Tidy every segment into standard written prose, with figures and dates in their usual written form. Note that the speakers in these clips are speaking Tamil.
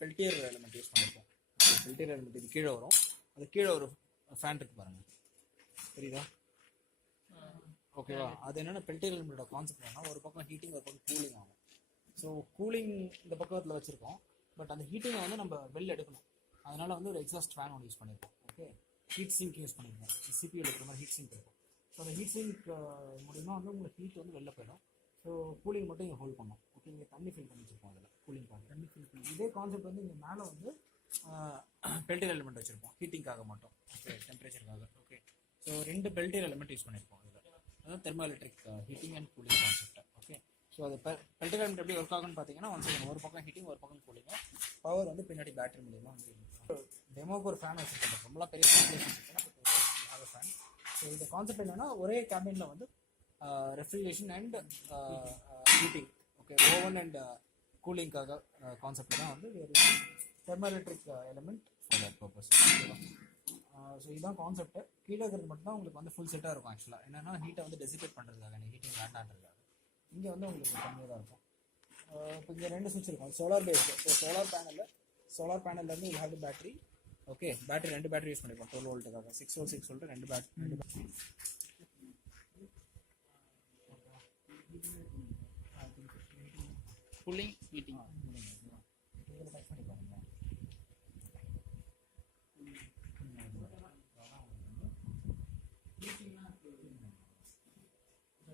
பெல்டியர் எலிமெண்ட் யூஸ் பண்ணியிருக்கோம். பெல்டியர் எலிமெண்ட் இது கீழே வரும், அது கீழே ஒரு ஃபேன் இருக்கு பாருங்க, தெரியுதா? ஓகேவா? அது என்னென்ன பெல்டியர் எலிமெண்டோட கான்செப்ட் என்னன்னா, ஒரு பக்கம் ஹீட்டிங் ஒரு பக்கம் கூலிங் ஆகும். ஸோ கூலிங் இந்த பக்கத்தில் வச்சுருக்கோம், பட் அந்த ஹீட்டிங்கை வந்து நம்ம வெளில எடுக்கணும். அதனால வந்து ஒரு எக்ஸாஸ்ட் ஃபேன் ஒன்று யூஸ் பண்ணியிருக்கோம். ஓகே, ஹீட் சிங்க் யூஸ் பண்ணியிருக்கோம். சிபியூ இருக்கிற மாதிரி ஹீட் சிங்க் இருக்கும். ஸோ அந்த ஹீட் சிங்க் மூலிமா வந்து உங்களுக்கு ஹீட் வந்து வெளில போயிடும். ஸோ கூலிங் மட்டும் இங்கே ஹோல்ட் பண்ணோம். ஓகே, இங்கே தண்ணி ஃபில் பண்ணி வச்சுருப்போம். அதில் கூலிங்காக தண்ணி ஃபில் பண்ணி இதே கான்செப்ட் வந்து இங்கே மேலே வந்து பெல்டியர் எலிமெண்ட் வச்சுருப்போம் ஹீட்டிங்காக மட்டும். ஓகே, டெம்பரேச்சருக்காக. Okay, so 2 peltier element use பண்ணியிருப்போம் இதில். அதாவது thermo electric heating and cooling concept. Okay, so அது பெல்டியர் எலிமெண்ட் எப்படி ஒர்க் ஆகுன்னு பார்த்தீங்கன்னா, ஒரு பக்கம் ஹீட்டிங் ஒரு பக்கம் கூலிங், பவர் வந்து பின்னாடி பேட்டரி மூலியமாக வந்து டெமோக்கு ஒரு ஃபேன் வச்சுருக்கோம். ரொம்பலாம் பெரிய ஃபேன். ஸோ இந்த கான்செப்ட் என்னன்னா, ஒரே கேபினில் வந்து refrigeration and heating, okay, oven and கூலிங்காக கான்செப்ட் தான் வந்து thermoelectric element for that purpose. So இதுதான் கான்செப்ட். கீழே இருக்கிறது மட்டும் தான் உங்களுக்கு வந்து ஃபுல் செட்டாக இருக்கும். ஆக்சுவலாக என்னென்னா, ஹீட்டை வந்து டெசிபேட் பண்ணுறதுக்காக, ஹீட்டிங் வேண்டான்றதுக்காக. இங்கே வந்து உங்களுக்கு கம்மியாக தான் இருக்கும். இப்போ இங்கே 2 சுவிட்ச் இருக்கும், சோலார் பேஸ்டு. ஸோ சோலார் பேனல்லேருந்து இது have battery. Okay, battery 2 battery use பண்ணிப்போம் 12 வோல்ட்டுக்காக. 6 volt 6 volt 2 battery. Cooling heating இதில் டச் பண்ணி பாருங்க.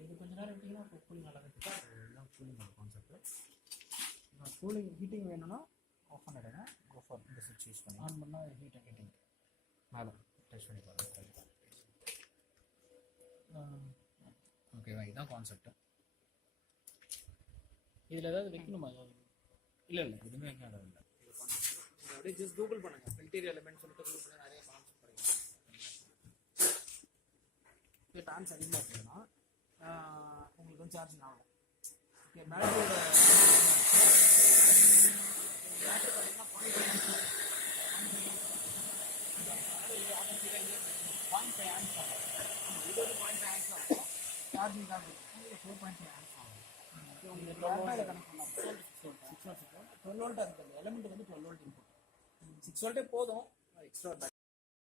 இது கொஞ்ச நேரம் விட்டிங்கன்னா கூலிங் நல்லா இருக்கும். இதுதான் கூலிங்கோட கான்செப்ட். கூலிங் ஹீட்டிங் வேணும்னா ஆஃப் பண்ணிடுங்க. கோ ஃபார் இந்த சுவிட்ச் யூஸ் பண்ணி ஆன் பண்ணால் ஹீட்டிங் மேலே டச் பண்ணி பாருங்க. ஓகேவா? இதுதான் கான்செப்ட். இதில் ஏதாவது வைக்கணுமா? இல்லை எதுவுமே வைக்க இடம் இல்லை. இது கான்செப்ட் அப்படியே ஜஸ்ட் கூகுள் பண்ணுங்கள், பெல்டியர் எலிமெண்ட் சொல்லிட்டு கூகுள் பண்ணி நிறைய கான்செப்ட் படிக்கலாம். இப்போ டான்ஸ் அதிகமாக இருக்குதுன்னா உங்களுக்கு வந்து சார்ஜிங் ஆகும். ஓகே, பேட்டரியோட பேட்டரி பார்த்தீங்கன்னா 0.5 ஆம்ஸ் ஆகும். இது வந்து 0.5 ஆம்ஸ் ஆகும். சார்ஜிங் தான் உங்களுக்கு 4.5 ஆம்ஸ் ஆகும். உங்களுக்கு 12 வோல்ட் கனெக்ட் பண்ணலாம். 12 வோல்ட் அதுக்கு அந்த எலிமெண்ட் வந்து 12 வோல்ட் இன்புட். 6 வோல்ட்டே போதும், எக்ஸ்ட்ரா